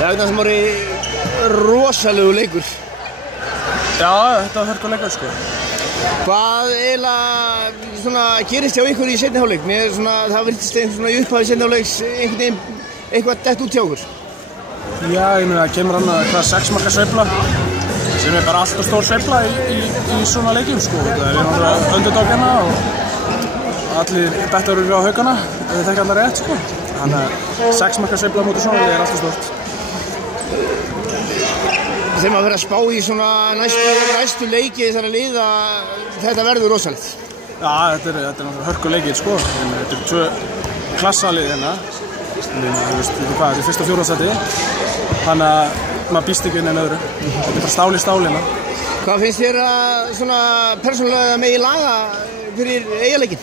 Það sem voru rosalegu leikur. Já, þetta var hörkuleikur sko. Hvað eiginlega svona gerist hjá ykkur í seinni hálfleik? Mér svona, það virtist svona í upphafi seinni hálfleiks einhvern veginn eitthvað dett út hjá okkur. Já, ég meina það kemur annað hvað 6 marka sveifla sem bara alltaf stór sveifla í svona leikjum sko. Það er náttúrulega underdog og allir bettar eru á Haukana, ef þetta ekki allar rétt sko. Þannig að 6 marka sveifla mútið svona er alltaf stórt. Þegar maður verður að spá í svona næstu leiki þessara liða, þetta verður rosalegt. Já, þetta er náttúrulega hörkuleikir sko. Þetta er 2 klassalið hérna. Þetta er fyrsta og 4. sæti. Þannig að maður býst ekki inn en öðru. Þetta er bara stál í stálina. Hvað finnst þér að svona persónulega megi laga fyrir Eyjaleikinn?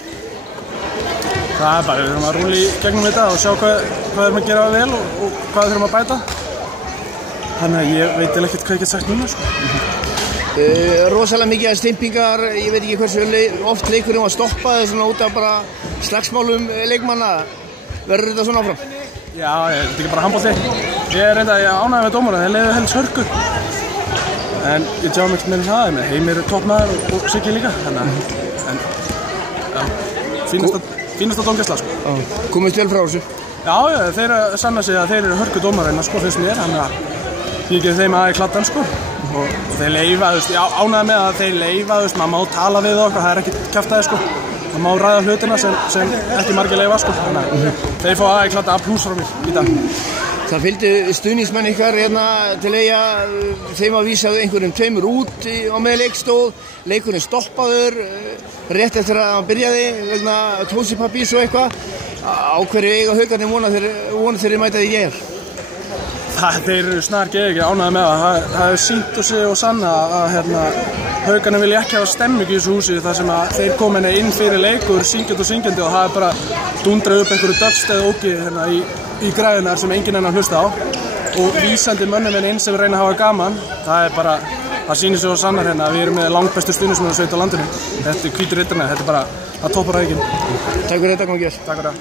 Það er bara, við þurfum að rúlla í gegnum þetta og sjá hvað þurfum að gera vel og hvað þurfum að bæta. Þannig að ég veit ekkert hvað ég get sagt núna sko. Rosalega mikið af stimpingar, ég veit ekki hversu oft leikurinn var stoppaði svona út af bara slagsmálum leikmanna. Verður þetta svona áfram? Já, þetta er ekki bara handbolti. Ég er ánægður með dómara, þeir leiðu helst hörku. En ég tjá mig með það, með Heimir toppmaður og Siggi líka. Fínasta dómgæsla sko. Komist vel frá þessu? Já, þeir sanna sig að þeir eru hörku dómarinn sko, finnst mér. Þannig að ég gef þeim aðeins kladdan sko. Og þeir leifa, ég ánægður með að þeir leifa, maður má tala við okkur, það er ekki kjaftaði sko. Það má ræða hlutina sem ekki margir leifa sko. Þannig að þeir fá aðeins kladda A+ frá mér í dag. Það fylgdu stuðningsmenn ykkar hérna til Eyja, þeim að vísaðu einhverjum 2 út á með leikstóð, leikurinn stoppaður, rétt eftir að hann byrjaði vegna klósipappírs og eitthvað. Á hverju eiga Haukarnir vona þegar þeir mæta því ég? Þeir eru snar ekki ánægðir með það. Það hefur sýnt sig og sanna að Haukarnir vilja ekki hafa stemmingu í þessu húsi þar sem að þeir koma inn fyrir leikur syngjandi og það er bara dundrað upp einhverju dubstep ógi í græðunar sem enginn enn að hlusta á og vísandi mönnum inn sem reyna að hafa gaman. Það sýnir sig og sannar að við erum með langbestu stuðningsmannasveit á landinu. Þetta er hvítur riddarinn, þetta er bara að toppar Haukin. Takk fyrir þetta, gangi vel. Takk fyrir það.